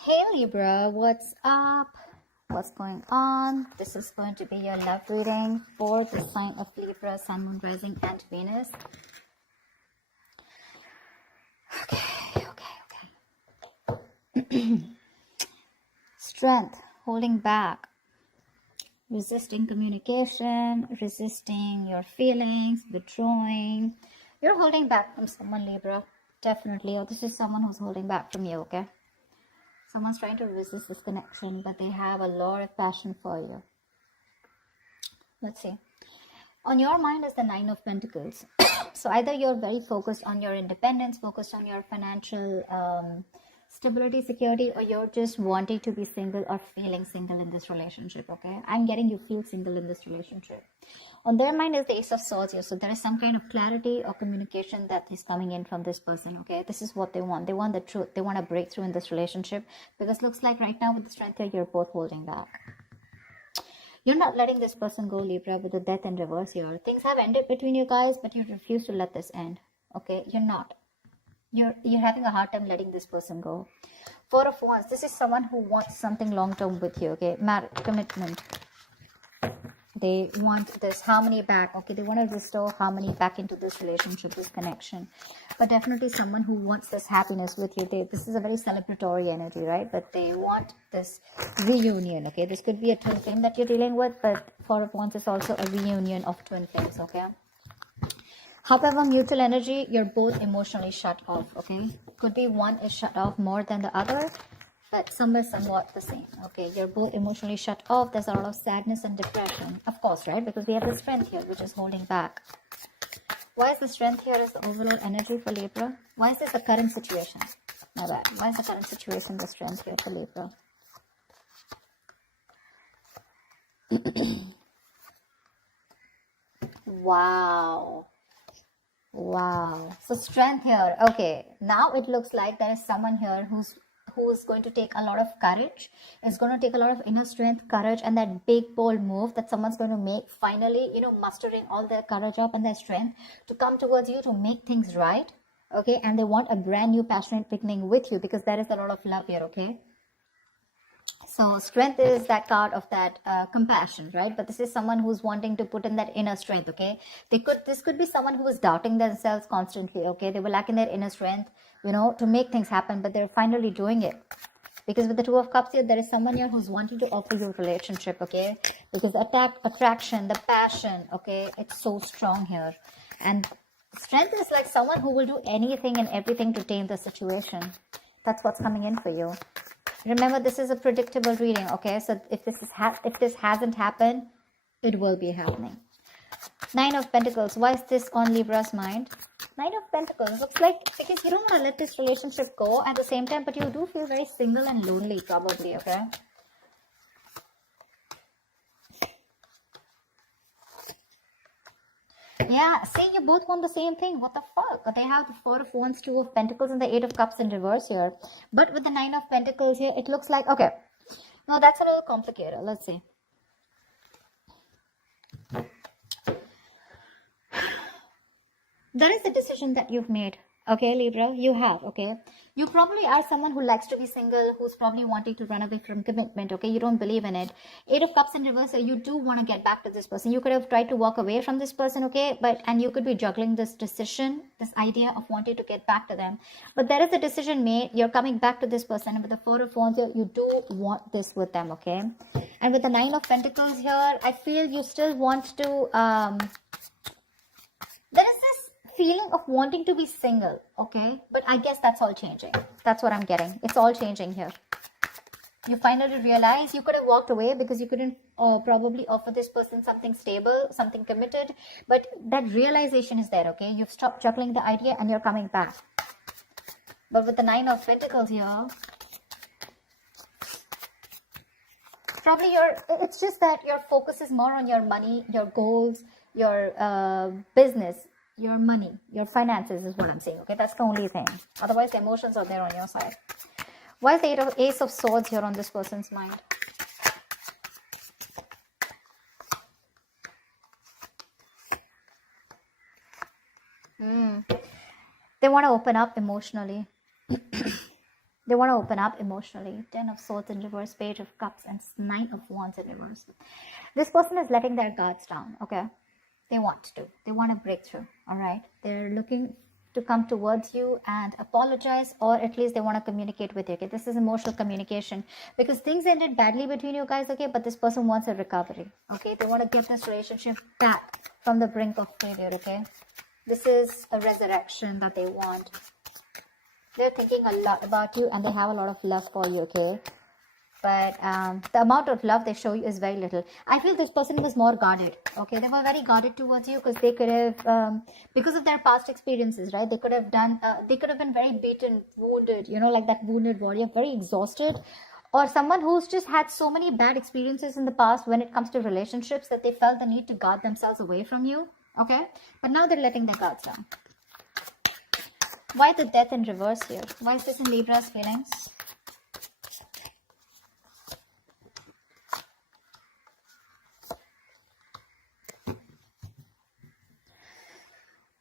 Hey Libra, what's up? What's going on? This is going to be your love reading for the sign of Libra, Sun, Moon, Rising, and Venus. Okay. Strength, holding back, resisting communication, resisting your feelings, withdrawing. You're holding back from someone, Libra. Definitely. Or this is someone who's holding back from you, okay? Someone's trying to resist this connection, but they have a lot of passion for you. Let's see. On your mind is the Nine of Pentacles. So either you're very focused on your independence, focused on your financial stability, security, or you're just wanting to be single or feeling single in this relationship, okay? I'm getting you feel single in this relationship. On their mind is the Ace of Swords here. So there is some kind of clarity or communication that is coming in from this person, okay? This is what they want. They want the truth. They want a breakthrough in this relationship, because looks like right now with the strength here, you're both holding back. You're not letting this person go, Libra, with the death in reverse here. Things have ended between you guys, but you refuse to let this end, okay? You're not. You're having a hard time letting this person go. Four of Wands. This is someone who wants something long-term with you, okay? Marriage, commitment. They want this harmony back, okay? They want to restore harmony back into this relationship, this connection. But definitely someone who wants this happiness with you. This is a very celebratory energy, right? But they want this reunion, okay? This could be a twin flame that you're dealing with, but Four of Wands is also a reunion of twin flames, okay? However, mutual energy, you're both emotionally shut off, okay? Could be one is shut off more than the other, but somewhat the same, okay? You're both emotionally shut off. There's a lot of sadness and depression, of course, right? Because we have the strength here, which is holding back. Why is the strength here as the overall energy for Libra? Why is this the current situation? My bad. Why is the current situation the strength here for Libra? Wow. So strength here. Okay, now it looks like there is someone here who is going to take a lot of courage. It's going to take a lot of inner strength, courage, and that big bold move that someone's going to make, finally, mustering all their courage up and their strength to come towards you to make things right, okay? And they want a brand new passionate beginning with you, because there is a lot of love here, okay? So strength is that card of that compassion, right? But this is someone who's wanting to put in that inner strength, okay? This could be someone who is doubting themselves constantly, okay? They were lacking their inner strength, to make things happen, but they're finally doing it. Because with the Two of Cups here, there is someone here who's wanting to offer you a relationship, okay? Because the attraction, the passion, okay? It's so strong here. And strength is like someone who will do anything and everything to tame the situation. That's what's coming in for you. Remember, this is a predictable reading, okay? So if this hasn't happened, it will be happening. Nine of Pentacles. Why is this on Libra's mind? Nine of Pentacles. Looks like because you don't want to let this relationship go at the same time, but you do feel very single and lonely, probably, okay? Yeah, see, you both want the same thing. What the fuck? They have the Four of Wands, Two of Pentacles, and the Eight of Cups in reverse here. But with the Nine of Pentacles here, it looks like, okay. No, that's a little complicated. Let's see. There is a decision that you've made. Okay, Libra, you have, okay? You probably are someone who likes to be single, who's probably wanting to run away from commitment, okay? You don't believe in it. Eight of Cups in reverse, you do want to get back to this person. You could have tried to walk away from this person, okay? And you could be juggling this decision, this idea of wanting to get back to them. But there is a decision made. You're coming back to this person. And with the Four of Wands here, you do want this with them, okay? And with the Nine of Pentacles here, I feel you still want to... there is this feeling of wanting to be single, okay? But I guess that's all changing. That's what I'm getting. It's all changing here. You finally realize you could have walked away because you couldn't probably offer this person something stable, something committed. But that realization is there, okay? You've stopped juggling the idea and you're coming back. But with the Nine of Pentacles here, probably it's just that your focus is more on your money, your goals, your business, your money, your finances is what I'm saying, okay? That's the only thing. Otherwise, the emotions are there on your side. Why is the Ace of Swords here on this person's mind? They want to open up emotionally. They want to open up emotionally. 10 of Swords in reverse, Page of Cups, and 9 of Wands in reverse. This person is letting their guards down, okay? They want to. They want a breakthrough, all right? They're looking to come towards you and apologize, or at least they want to communicate with you, okay? This is emotional communication because things ended badly between you guys, okay? But this person wants a recovery, okay? They want to get this relationship back from the brink of failure, okay? This is a resurrection that they want. They're thinking a lot about you and they have a lot of love for you, okay? But the amount of love they show you is very little. I feel this person was more guarded, okay? They were very guarded towards you because they could have, because of their past experiences, right? They could have been very beaten, wounded, you know, like that wounded warrior, very exhausted. Or someone who's just had so many bad experiences in the past when it comes to relationships that they felt the need to guard themselves away from you, okay? But now they're letting their guards down. Why the Death in reverse here? Why is this in Libra's feelings?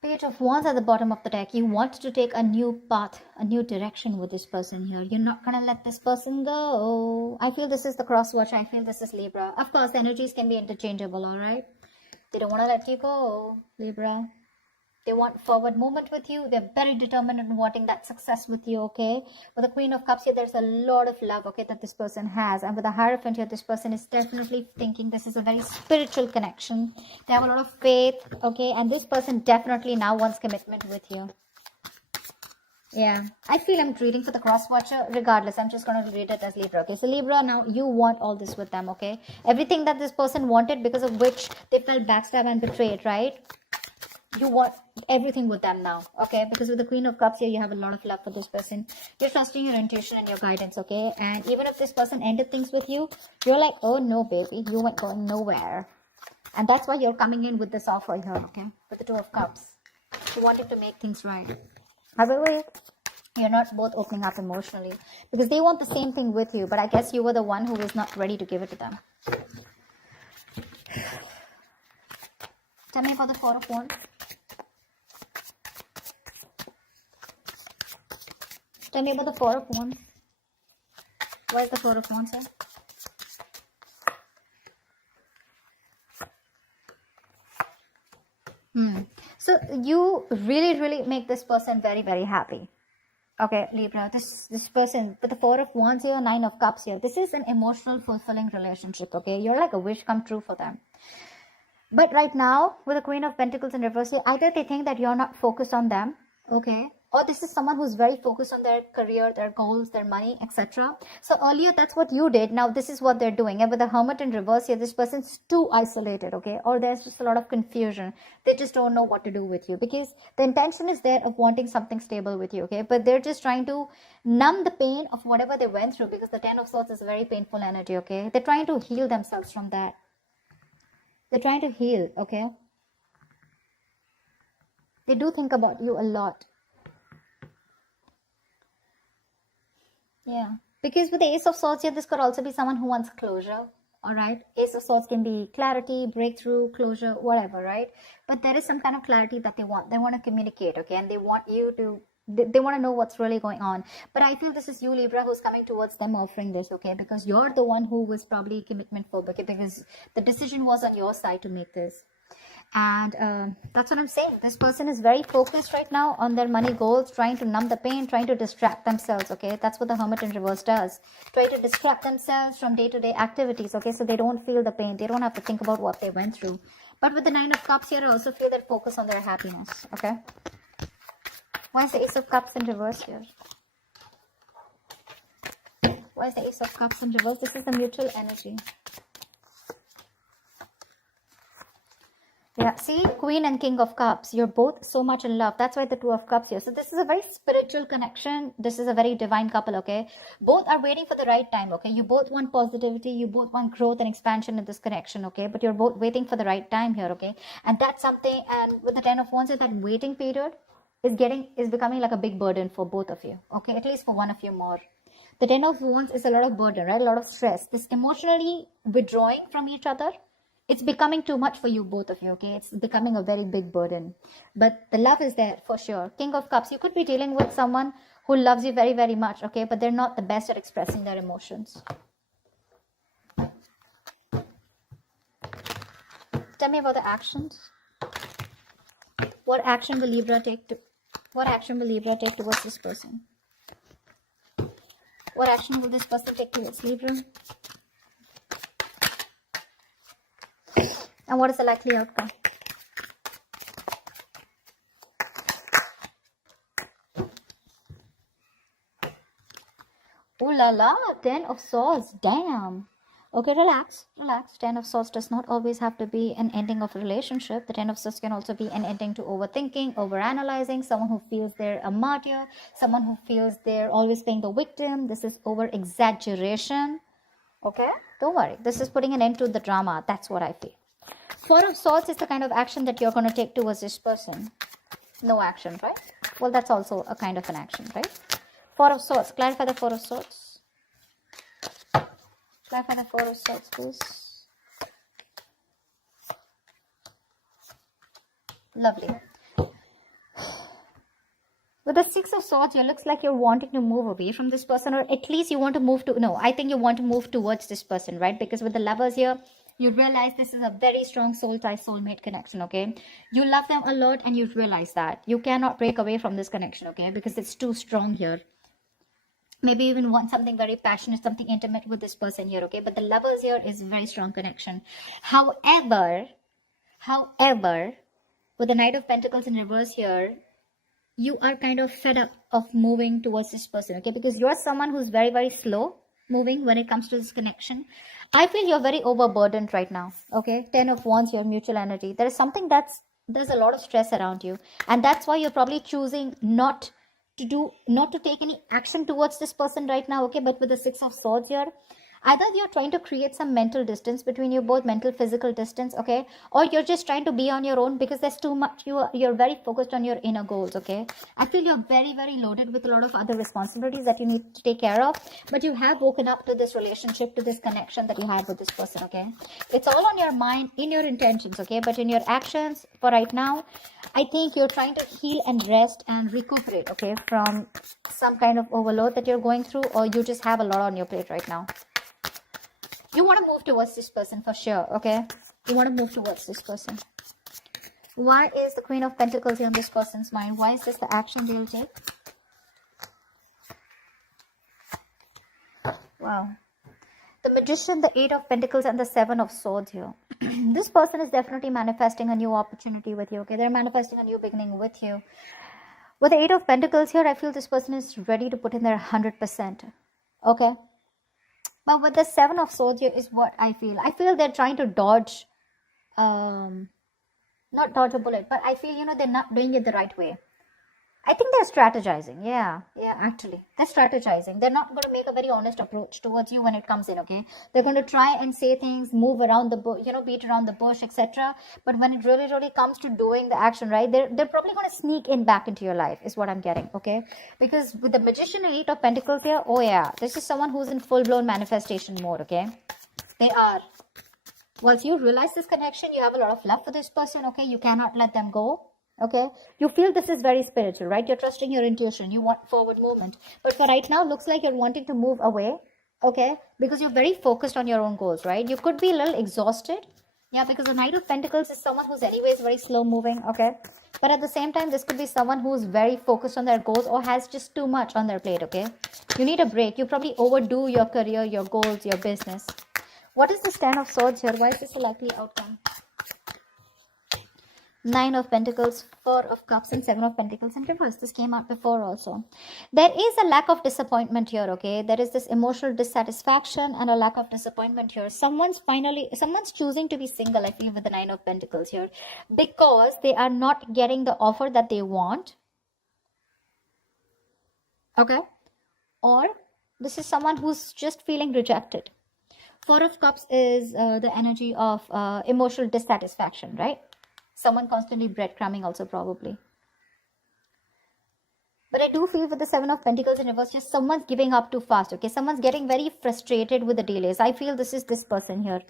Page of Wands at the bottom of the deck. You want to take a new path, a new direction with this person here. You're not going to let this person go. I feel this is the cross watch. I feel this is Libra. Of course, the energies can be interchangeable, all right? They don't want to let you go, Libra. They want forward movement with you. They're very determined in wanting that success with you, okay? With the Queen of Cups here, there's a lot of love, okay, that this person has. And with the Hierophant here, this person is definitely thinking this is a very spiritual connection. They have a lot of faith, okay? And this person definitely now wants commitment with you. Yeah, I feel I'm reading for the cross watcher. Regardless, I'm just going to read it as Libra, okay? So Libra, now you want all this with them, okay? Everything that this person wanted, because of which they felt backstabbed and betrayed, right? You want everything with them now, okay? Because with the Queen of Cups here, you have a lot of love for this person. You're trusting your intuition and your guidance, okay? And even if this person ended things with you, you're like, oh no, baby, you weren't going nowhere. And that's why you're coming in with this offer here, okay? With the Two of Cups. You wanted to make things right. However, you're not both opening up emotionally because they want the same thing with you, but I guess you were the one who was not ready to give it to them. Tell me about the Four of Wands. Tell me about the Four of Wands. Why is the Four of Wands here? So you really make this person very, very happy. Okay, Libra, this person with the Four of Wands here, Nine of Cups here. This is an emotional, fulfilling relationship, okay? You're like a wish come true for them. But right now, with the Queen of Pentacles in reverse here, either they think that you're not focused on them, okay? Or this is someone who's very focused on their career, their goals, their money, etc. So earlier, that's what you did. Now, this is what they're doing. And with the Hermit in reverse here, this person's too isolated, okay? Or there's just a lot of confusion. They just don't know what to do with you because the intention is there of wanting something stable with you, okay? But they're just trying to numb the pain of whatever they went through because the Ten of Swords is a very painful energy, okay? They're trying to heal themselves from that. They're trying to heal, okay? They do think about you a lot. Yeah, because with the Ace of Swords here, this could also be someone who wants closure, all right? Ace of Swords can be clarity, breakthrough, closure, whatever, right? But there is some kind of clarity that they want. They want to communicate, okay? And they want you to, they want to know what's really going on. But I feel this is you, Libra, who's coming towards them offering this, okay? Because you're the one who was probably commitment phobic, okay? Because the decision was on your side to make this. And that's what I'm saying. This person is very focused right now on their money goals, trying to numb the pain, trying to distract themselves, okay? That's what the Hermit in reverse does. Try to distract themselves from day-to-day activities, okay? So they don't feel the pain. They don't have to think about what they went through. But with the Nine of Cups here, I also feel that focus on their happiness, okay? Why is the Ace of Cups in reverse here? Why is the Ace of Cups in reverse? This is the mutual energy. Yeah, see, Queen and King of Cups, you're both so much in love. That's why the Two of Cups here. So this is a very spiritual connection. This is a very divine couple, okay? Both are waiting for the right time, okay? You both want positivity. You both want growth and expansion in this connection, okay? But you're both waiting for the right time here, okay? And that's something, and with the Ten of Wands, that waiting period is becoming like a big burden for both of you, okay? At least for one of you more. The Ten of Wands is a lot of burden, right? A lot of stress. This emotionally withdrawing from each other, it's becoming too much for you, both of you, okay? It's becoming a very big burden. But the love is there for sure. King of Cups, you could be dealing with someone who loves you very, very much, okay? But they're not the best at expressing their emotions. Tell me about the actions. What action will Libra take towards this person? What action will this person take towards Libra? And what is the likely outcome? Ooh la la, 10 of Swords, damn. Okay, relax. 10 of Swords does not always have to be an ending of a relationship. The 10 of Swords can also be an ending to overthinking, overanalyzing, someone who feels they're a martyr, someone who feels they're always playing the victim. This is over-exaggeration. Okay? Don't worry. This is putting an end to the drama. That's what I feel. 4 of Swords is the kind of action that you're going to take towards this person. No action, right? Well, that's also a kind of an action, right? 4 of Swords. Clarify the 4 of Swords. Clarify the 4 of Swords, please. Lovely. With the 6 of Swords, it looks like you're wanting to move away from this person, or at least you want to move to, no, I think you want to move towards this person, right? Because with the Lovers here, you realize this is a very strong soul tie, soulmate connection, okay? You love them a lot and you realize that. You cannot break away from this connection, okay? Because it's too strong here. Maybe even want something very passionate, something intimate with this person here, okay? But the Lovers here is a very strong connection. However, with the Knight of Pentacles in reverse here, you are kind of fed up of moving towards this person, okay? Because you're someone who's very, very slow moving when it comes to this connection. I feel you're very overburdened right now, okay? 10 of Wands, your mutual energy. There is something there's a lot of stress around you. And that's why you're probably choosing not to take any action towards this person right now, okay? But with the 6 of Swords here, either you're trying to create some mental distance between you both, mental, physical distance, okay? Or you're just trying to be on your own because there's too much, you're very focused on your inner goals, okay? I feel you're very, very loaded with a lot of other responsibilities that you need to take care of, but you have woken up to this relationship, to this connection that you had with this person, okay? It's all on your mind, in your intentions, okay? But in your actions, for right now, I think you're trying to heal and rest and recuperate, okay? From some kind of overload that you're going through, or you just have a lot on your plate right now. You want to move towards this person for sure, okay? You want to move towards this person. Why is the Queen of Pentacles here on this person's mind? Why is this the action they'll take? Wow. The Magician, the 8 of Pentacles, and the 7 of Swords here. This person is definitely manifesting a new opportunity with you, okay? They're manifesting a new beginning with you. With the 8 of Pentacles here, I feel this person is ready to put in their 100%, okay? But with the 7 of Swords here is what I feel. I feel they're trying to dodge, not dodge a bullet, but I feel, they're not doing it the right way. I think they're strategizing. Yeah, actually. They're strategizing. They're not going to make a very honest approach towards you when it comes in, okay? They're going to try and say things, move around the bush, beat around the bush, etc. But when it really, really comes to doing the action, right, they're probably going to sneak in back into your life, is what I'm getting, okay? Because with the Magician and 8 of Pentacles here, oh yeah, this is someone who's in full-blown manifestation mode, okay? They are. Once you realize this connection, you have a lot of love for this person, okay? You cannot let them go. Okay, you feel this is very spiritual, right? You're trusting your intuition. You want forward movement. But for right now, looks like you're wanting to move away, okay? Because you're very focused on your own goals, right? You could be a little exhausted. Yeah, because the Knight of Pentacles is someone who's anyways very slow moving, okay? But at the same time, this could be someone who's very focused on their goals or has just too much on their plate, okay? You need a break. You probably overdo your career, your goals, your business. What is this 10 of Swords here? Why is this a likely outcome? 9 of Pentacles, 4 of Cups, and 7 of Pentacles in reverse. This came out before also. There is a lack of disappointment here, okay? There is this emotional dissatisfaction and a lack of disappointment here. Someone's choosing to be single, I feel, with the 9 of Pentacles here. Because they are not getting the offer that they want. Okay? Or this is someone who's just feeling rejected. 4 of Cups is the energy of emotional dissatisfaction, right? Someone constantly breadcrumbing also probably. But I do feel with the 7 of Pentacles in reverse, just someone's giving up too fast, okay? Someone's getting very frustrated with the delays. I feel this is this person here.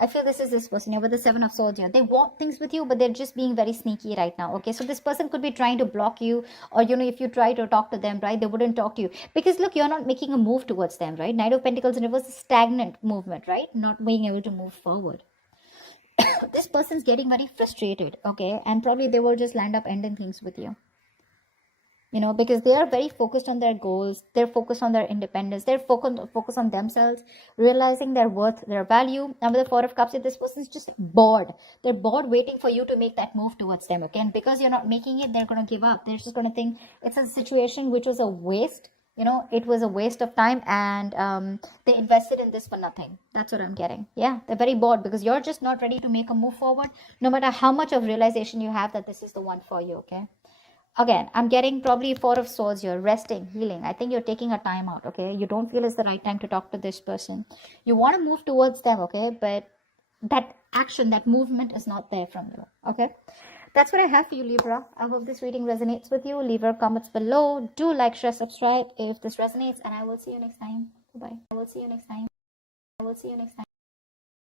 I feel this is this person here with the Seven of Swords here. They want things with you, but they're just being very sneaky right now. Okay, so this person could be trying to block you, or if you try to talk to them, right, they wouldn't talk to you because look, you're not making a move towards them, right? Knight of Pentacles in reverse is stagnant movement, right? Not being able to move forward. This person's getting very frustrated, okay, and probably they will just land up ending things with you. Because they are very focused on their goals, they're focused on their independence, they're focused on themselves, realizing their worth, their value. And with the Four of Cups, this person's just bored. They're bored waiting for you to make that move towards them, okay? And because you're not making it, they're going to give up. They're just going to think it's a situation which was a waste. It was a waste of time, and they invested in this for nothing. That's what I'm getting. Yeah, they're very bored because you're just not ready to make a move forward, no matter how much of realization you have that this is the one for you, okay? Again, I'm getting probably Four of Swords here, resting, healing. I think you're taking a time out, okay? You don't feel it's the right time to talk to this person. You want to move towards them, okay? But that action, that movement is not there from you, okay? That's what I have for you, Libra. I hope this reading resonates with you. Leave your comments below. Do like, share, subscribe if this resonates, and I will see you next time. Bye-bye. I will see you next time.